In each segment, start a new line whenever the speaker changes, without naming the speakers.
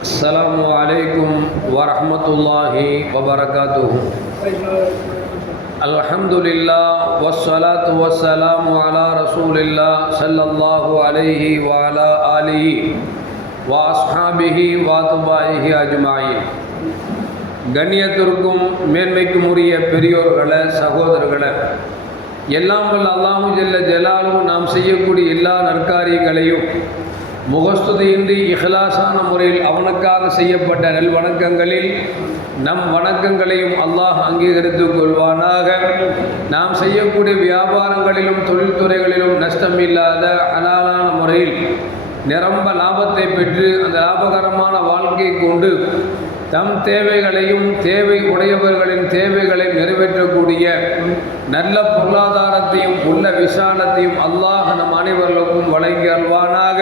السلام عليكم ورحمة الله وبركاته الحمد لله والصلاة والسلام على رسول الله صلى الله عليه وعلى آله وأصحابه وأتباعه أجمعين கண்ணியத்திற்கும் மேன்மைக்கும் உரிய பெரியோர்களே சகோதரர்களே எல்லாம் வல்ல அல்லாஹு ஜல்ல ஜலாலும் நாம் செய்யக்கூடிய எல்லா நற்காரியங்களையும் முகஸ்துதையின்றி இஹ்லாசான முறையில் அவனுக்காக செய்யப்பட்ட நெல் வணக்கங்களில் நம் வணக்கங்களையும் அல்லாஹ் அங்கீகரித்துக் கொள்வானாக. நாம் செய்யக்கூடிய வியாபாரங்களிலும் தொழில்துறைகளிலும் நஷ்டமில்லாத அனாலான முறையில் நிரம்ப லாபத்தை பெற்று அந்த லாபகரமான வாழ்க்கை கொண்டு தம் தேவைகளையும் தேவை உடையவர்களின் தேவைகளை நிறைவேற்றக்கூடிய நல்ல பொருளாதாரத்தையும் உள்ள விசாலத்தையும் அல்லாஹ் நம் அனைவர்களுக்கும் வழங்கி அல்வானாக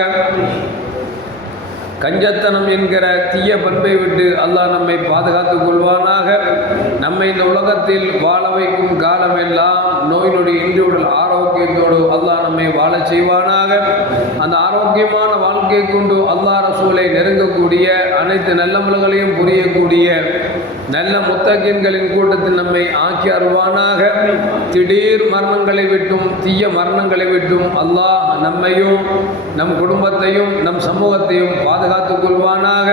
கஞ்சத்தனம் என்கிற தீய பண்பை விட்டு அல்லாஹ் நம்மை பாதுகாத்துக் கொள்வானாக. நம்மை இந்த உலகத்தில் வாழ வைக்கும் காலமெல்லாம் நோய் நொடி இன்றி உடல் ஆரோக்கியத்தோடு அல்லாஹ் நம்மை வாழச் செய்வானாக. அந்த ஆரோக்கியமான வாழ்க்கை கொண்டு அல்லாஹ் ரசூலை நெருங்கக்கூடிய அனைத்து நல்லமல்களையும் புரியக்கூடிய நல்ல முத்தகின்களின் கூட்டத்தில் நம்மை ஆக்கி அருவானாக திடீர் மரணங்களை விட்டும் தீய மரணங்களை விட்டும் அல்லாஹ் நம்மையும் நம் குடும்பத்தையும் நம் சமூகத்தையும் பாதுகாத்துக் கொள்வானாக.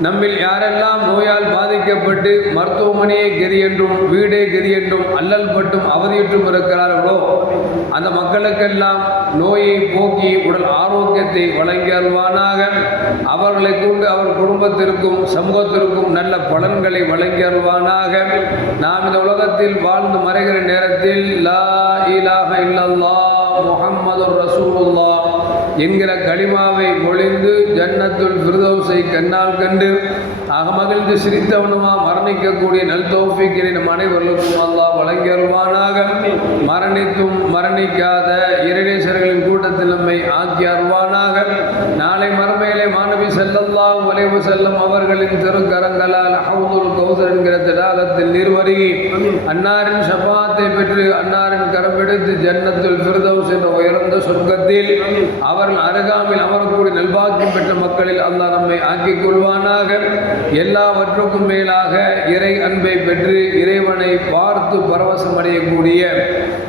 நம்மில் யாரெல்லாம் நோயால் பாதிக்கப்பட்டு மருத்துவமனையே கெதி என்றும் வீடே கெதி என்றும் அல்லல் பட்டும் அவதியுற்றும் இருக்கிறார்களோ அந்த மக்களுக்கெல்லாம் நோயை போக்கி உடல் ஆரோக்கியத்தை வழங்கி அருள்வானாக. அவர்களை கொண்டு அவர் குடும்பத்திற்கும் சமூகத்திற்கும் நல்ல பலன்களை வழங்கி அருள்வானாக. நாம் இந்த உலகத்தில் வாழ்ந்து மறைகிற நேரத்தில் லா இலாஹ இல்லல்லா முகம்மது ரசூலுல்லா என்கிற களிமாவை மொழிந்து ஜன்னத்துள் பிரதோசை கண்ணால் கண்டு அகமகிழ்ந்து சிரித்தவனுமா மரணிக்கக்கூடிய நல் தௌஃபிக்கினை நம் அனைவர்களுக்கும் அல்லாஹ் வழங்கியருவானாக மரணித்தும் மரணிக்காத இரணேசர்களின் கூட்டத்தில் நம்மை ஆக்கி நாளை நாளை மறுமையிலே மாணவி செல்லல்லாம் வளைவு செல்லும் அவர்களின் திருக்கரங்களால் அஹவுதுல் கௌசர் என்கிற திடாலத்தில் நீர்வருகி அன்னாரின் சபாத்தை பெற்று அன்னாரின் கரம் ஜன்னத்தில் ஜன்னத்துல் என்ற உயர்ந்த சொர்க்கத்தில் அவர்கள் அருகாமில் அமரக்கூடிய நல்பாக்கியம் பெற்ற மக்களில் அல்லாஹ் நம்மை ஆக்கிக் கொள்வானாக. எல்லாவற்றுக்கும் மேலாக இறை அன்பை பெற்று இறைவனை பார்த்து பரவசம் அடையக்கூடிய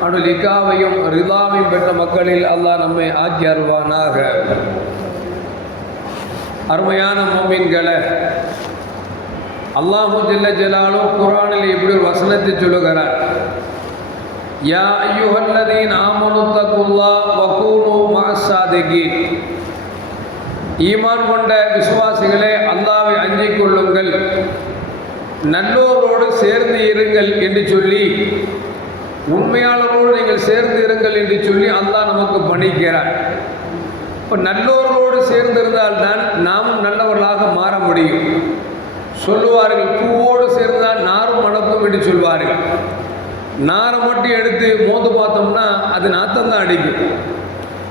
அவனுடைய லிக்காவையும் ரிதாவையும் பெற்ற மக்களில் அல்லாஹ் நம்மை ஆக்கி அருவானாக அருமையான மோமீன்களை. அல்லாஹு ஜில்ல ஜலாலும் குரானில் இப்படி ஒரு வசனத்தை சொல்லுகிறார். யா ஐயுஹல்லதீன் ஆமனு தகுல்லா வகூனு மஅஸ்ஸாதிகீன் ஈமான் கொண்ட விசுவாசிகளே அல்லாவை அஞ்சிக் கொள்ளுங்கள். நல்லோரோடு சேர்ந்து இருங்கள் என்று சொல்லி உண்மையாளரோடு நீங்கள் சேர்ந்து இருங்கள் என்று சொல்லி அல்லாஹ் நமக்கு பணிக்கிறார் இப்போ நல்லோர்களோடு சேர்ந்திருந்தால்தான் நாமும் நல்லவர்களாக மாற முடியும். சொல்லுவார்கள் பூவோடு சேர்ந்தால் நாரும் மணக்கும் என்று சொல்வார்கள். நாரை மட்டும் எடுத்து மோந்து பார்த்தோம்னா அது நாத்தம் தான் அடிக்கும்.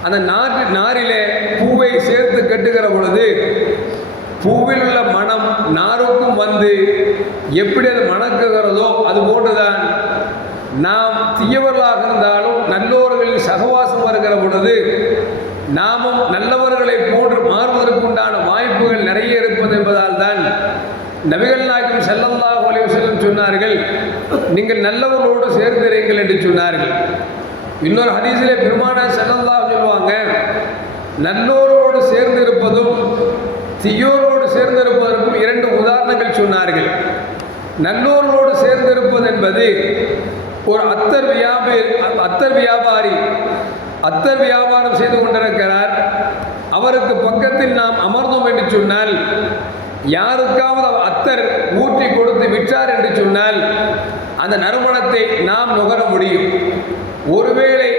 அந்த நாற்று நாரிலே பூவை சேர்த்து கட்டுகிற பொழுது பூவில் உள்ள மனம் நாருக்கும் வந்து எப்படி அது மணக்குகிறதோ அது போன்றுதான் நாம் தீயவர்களாக இருந்தாலும் நல்லோர்களில் சகவாசம் வருகிற பொழுது நாமும் நல்லவர்களை போன்று மாறுவதற்குண்டான வாய்ப்புகள் நிறைய இருப்பது என்பதால் தான் நபிகள் நாயகம் செல்லல்லாஹு செல்லும் சொன்னார்கள் நீங்கள் நல்லவர்களோடு சேர்ந்திருங்கள் என்று சொன்னார்கள். இன்னொரு ஹதீஸிலே பெருமான செல்லல்லாஹ் சொல்லுவாங்க நல்லோரோடு சேர்ந்திருப்பதும் தீயோரோடு சேர்ந்திருப்பதற்கும் இரண்டு உதாரணங்கள் சொன்னார்கள். நல்லோர்களோடு சேர்ந்திருப்பது என்பது ஒரு அத்தர் வியாபாரி அத்தர் வியாபாரி அத்தர் வியாபாரம் செய்து கொண்டிருக்கிறார். அவருக்கு பக்கத்தில் நாம் அமர்ந்தோம் என்று சொன்னால் யாருக்காவது அத்தர் ஊற்றி கொடுத்து விற்றார் என்று சொன்னால் அந்த நறுமணத்தை நாம் நுகர முடியும். ஒருவேளை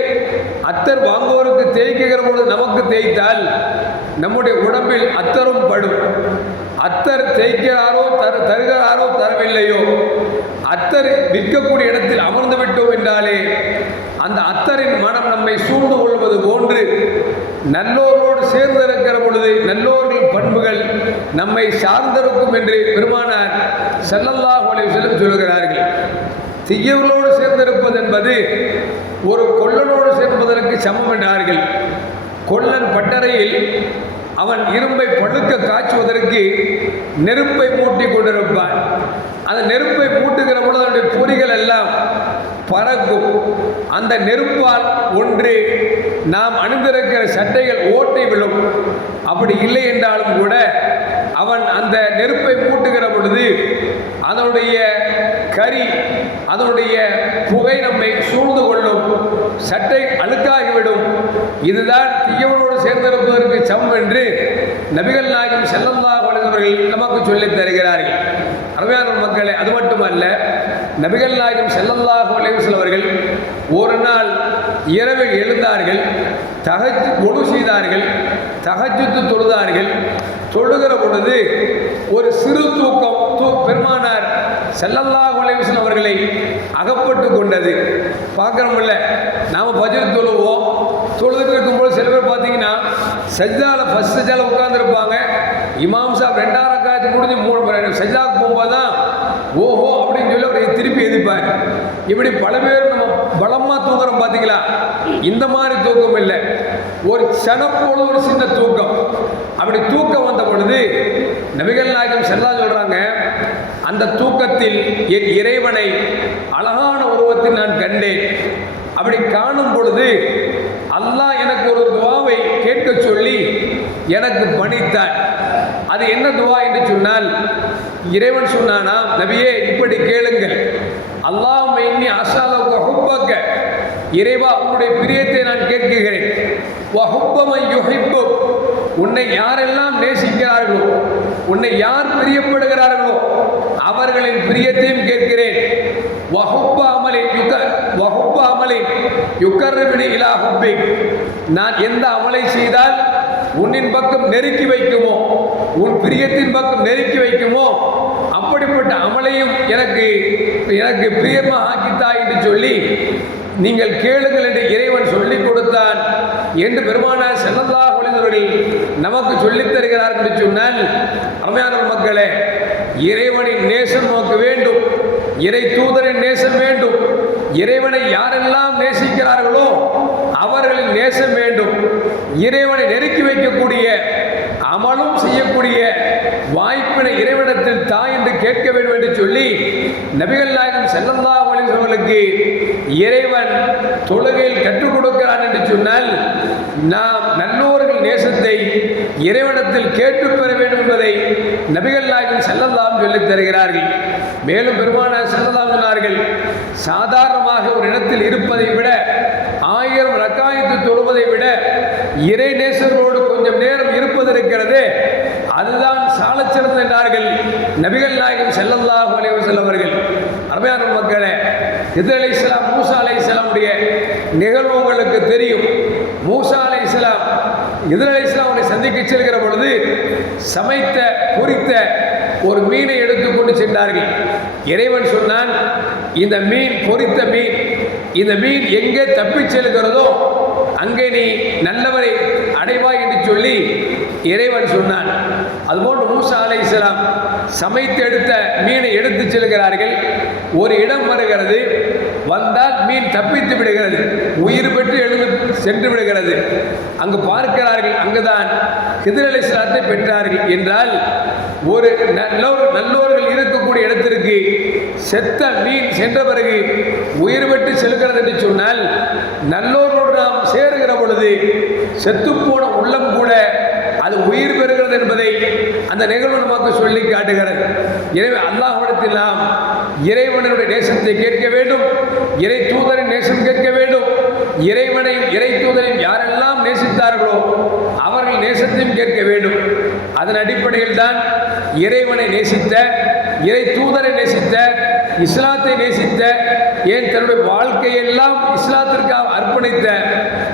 அத்தர் வாங்குவோருக்கு தேய்க்குகிற பொழுது நமக்கு தேய்த்தால் நம்முடைய உடம்பில் அத்தரும் படும். அத்தர் தேய்க்கிறாரோ தரு தருகிறாரோ தரவில்லையோ அத்தர் விற்கக்கூடிய இடத்தில் அமர்ந்து விட்டோம் என்றாலே நம்மை சூழ்ந்து கொள்வது போன்று நல்லோரோடு சேர்ந்திருக்கிற பொழுது நல்லோர்கள் பண்புகள் நம்மை சார்ந்திருக்கும் என்று பெருமானார் செல்லல்லாஹு செல்லும் சொல்கிறார்கள் தீயவர்களோடு சேர்ந்திருப்பது என்பது ஒரு கொள்ளனோடு சேர்ப்பதற்கு சமம் என்றார்கள். கொள்ளன் பட்டறையில் அவன் இரும்பை பழுக்க காய்ச்சுவதற்கு நெருப்பை மூட்டி கொண்டிருப்பான். அந்த நெருப்பை மூட்டுகிற பொழுது அவனுடைய பொறிகள் எல்லாம் பறக்கும். அந்த நெருப்பால் ஒன்று நாம் அணிந்திருக்கிற சட்டைகள் ஓட்டை விழும். அப்படி இல்லை என்றாலும் கூட அவன் அந்த நெருப்பை மூட்டுகிற பொழுது அதனுடைய கரி அதனுடைய புகை நம்மை சூழ்ந்து கொள்ளும். சட்டை அழுக்காகிவிடும். இதுதான் தீயவனோடு சேர்ந்திருப்பதற்கு சமம் என்று நபிகள் நாயகம் செல்லல்லாஹ் அவர்கள் நமக்கு சொல்லித் தருகிறார்கள். அருமையான மக்களை அது மட்டுமல்ல நபிகள் நாயகம் செல்லல்லாஹு அலைஹி அவர்கள் ஒரு நாள் இரவில் எழுந்தார்கள் தகச்சு ஒழு செய்தார்கள் தகச்சுத்து தொழுதார்கள். தொழுகிற பொழுது ஒரு சிறு தூக்கம் தூ பெருமானார் செல்லல்லாஹு அலைஹி அவர்களை அகப்பட்டு கொண்டது. பார்க்குறோம்ல நாம் பஜர் தொழுவோம். தொழுதுட்டு இருக்கும்போது சில பேர் பார்த்தீங்கன்னா சஜ்ஜால ஃபஸ்ட் சஜ்ஜால உட்காந்துருப்பாங்க இமாம் சாப் ரெண்டாயிரம் காலத்து முடிஞ்சு மூணு சஜ்ஜாவுக்கு போகும்போது தான் ஓஹோ அப்படின்னு சொல்லி அவரை திருப்பி எதிர்ப்பார். இப்படி பல பேர் நம்ம பலமாக தூங்குறோம் பார்த்தீங்களா இந்த மாதிரி தூக்கம் இல்லை. ஒரு சனப்போல ஒரு சின்ன தூக்கம். அப்படி தூக்கம் வந்த பொழுது நபிகள் நாயகம் செல்லா சொல்கிறாங்க அந்த தூக்கத்தில் என் இறைவனை அழகான உருவத்தில் நான் கண்டேன். அப்படி காணும் பொழுது அல்லாஹ் எனக்கு ஒரு துவாவை கேட்க சொல்லி எனக்கு பணித்தான் அது என்ன துவா என்று சொன்னால் இறைவன் சொன்னானா நபியே இப்படி கேளுங்கள். அல்லாஹ் இன்னி அசாலவுக்கு ஹுப்பக்க. இறைவா உன்னுடைய பிரியத்தை நான் கேட்குகிறேன். வஹுப்பமை யுஹிப்பு. உன்னை யாரெல்லாம் நேசிக்கிறார்களோ உன்னை யார் பிரியப்படுகிறார்களோ அவர்களின் பிரியத்தையும் கேட்கிறேன். அமலின் இலா ஹுப்பிக். நான் எந்த அமலை செய்தால் உன்னின் பக்கம் நெருக்கி வைக்குமோ உன் பிரியத்தின் பக்கம் நெருக்கி வைக்குமோ அப்படிப்பட்ட அமலையும் எனக்கு எனக்கு பிரியமாக ஆக்கித்தா என்று சொல்லி நீங்கள் கேளுங்கள் என்று இறைவன் சொல்லிக் கொடுத்தான் என்று பெருமானார் செல்லல்லா ஒளிந்தவர்கள் நமக்கு சொல்லித் தருகிறார் என்று சொன்னால் அருமையான மக்களே இறைவனின் நேசம் நமக்கு வேண்டும் இறை தூதரின் நேசம் வேண்டும். இறைவனை யாரெல்லாம் நேசிக்கிறார்களோ அவர்களின் நேசம் வேண்டும். இறைவனை நெருக்கி வைக்கக்கூடிய அமலும் செய்யக்கூடிய வாய்ப்பினை இறைவனத்தில் தாய் என்று கேட்க வேண்டும் என்று சொல்லி நபிகள் நாயகம் செல்லல்லா அவர்களுக்கு இறைவன் தொழுகையில் கற்றுக் கொடுக்கிறான் என்று சொன்னால் நாம் நல்லோர்கள் நேசத்தை இறைவனத்தில் கேட்டு பெற வேண்டும் என்பதை நபிகள் நாயகம் செல்லல்லாம் சொல்லித் தருகிறார்கள் மேலும் பெருமான செல்லலாம் சொன்னார்கள் சாதாரணமாக ஒரு இடத்தில் இருப்பதை விட ஆயிரம் ரக்காயத்து தொழுவதை விட இறை நேசர்களோடு கொஞ்சம் நேரம் இருப்பது இருக்கிறது அதுதான் சாலச்சிறந்த என்றார்கள் நபிகள் நாயகம் செல்லல்லாஹு அலைவர் செல்லவர்கள் அருமையான மக்களே இது அலை இஸ்லாம் மூசா அலை இஸ்லாமுடைய நிகழ்வு உங்களுக்கு தெரியும். மூசா அலை இஸ்லாம் எதிர் இஸ்லாம் சந்திக்க செல்கிற பொழுது சமைத்த பொறித்த ஒரு மீனை எடுத்துக்கொண்டு சென்றார்கள். இறைவன் சொன்னான் இந்த மீன் பொறித்த மீன் இந்த மீன் எங்கே தப்பிச் செல்கிறதோ அங்கே நீ நல்லவரை அடைவாய் என்று சொல்லி இறைவன் சொன்னான். அதுபோன்று மூசா அலை இஸ்லாம் சமைத்து எடுத்த மீனை எடுத்து செல்கிறார்கள். ஒரு இடம் வருகிறது. வந்தால் மீன் தப்பித்து விடுகிறது. உயிர் பெற்று எழுந்து சென்று விடுகிறது. அங்கு பார்க்கிறார்கள் அங்குதான் கிதிரலை சாத்தை பெற்றார்கள் என்றால் ஒரு நல்லோர் நல்லோர்கள் இருக்கக்கூடிய இடத்திற்கு செத்த மீன் சென்ற பிறகு உயிர் பெற்று செல்கிறது என்று சொன்னால் நல்லோரோடு நாம் சேருகிற பொழுது செத்துப்போன உள்ளம் கூட அது உயிர் பெறுகிறது என்பதை அந்த நிகழ்வு நமக்கு சொல்லி காட்டுகிறது. எனவே அல்லாஹிடத்தில் நாம் இறைவனுடைய நேசத்தை கேட்க வேண்டும் இறை தூதரின் நேசம் கேட்க வேண்டும். இறைவனையும் இறை தூதரையும் யாரெல்லாம் நேசித்தார்களோ அவர்கள் நேசத்தையும் கேட்க வேண்டும். அதன் அடிப்படையில் தான் இறைவனை நேசித்த இறை தூதரை நேசித்த இஸ்லாத்தை நேசித்த ஏன் தன்னுடைய வாழ்க்கையெல்லாம் இஸ்லாத்திற்காக அர்ப்பணித்த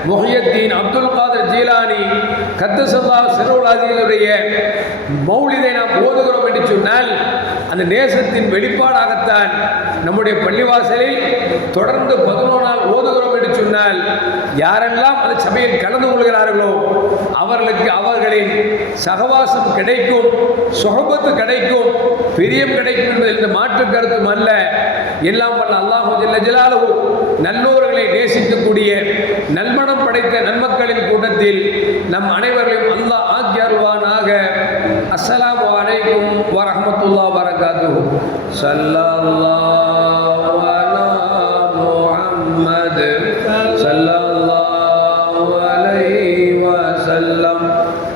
முஹியத்தீன் அப்துல் காதர் ஜீலானி கத்தசல்லா சிறுவலாதிகளுடைய மௌலிதை நாம் ஓதுகிறோம் என்று சொன்னால் அந்த நேசத்தின் வெளிப்பாடாகத்தான் நம்முடைய பள்ளிவாசலில் தொடர்ந்து பதினோரு நாள் ஓதுகிறோம் என்று சொன்னால் யாரெல்லாம் அந்த சபையில் கலந்து கொள்கிறார்களோ அவர்களுக்கு அவர்களின் சகவாசம் கிடைக்கும் சுகபத்து கிடைக்கும் பிரியம் கிடைக்கும் என்பதில் இந்த மாற்று கருத்தும் அல்ல. எல்லாம் வல்ல அல்லாஹு ஜல்ல நல்லோர்களை நேசிக்கக்கூடிய நல்மணம் படைத்த நன்மக்களின் கூட்டத்தில் நம் அனைவர்களையும் அல்லாஹ் ஆக்கி அருவானாக அஸ்ஸலாமு அலைக்கும் வரஹ்மத்துல்லாஹி வரகாத்துஹு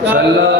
সাল্লাম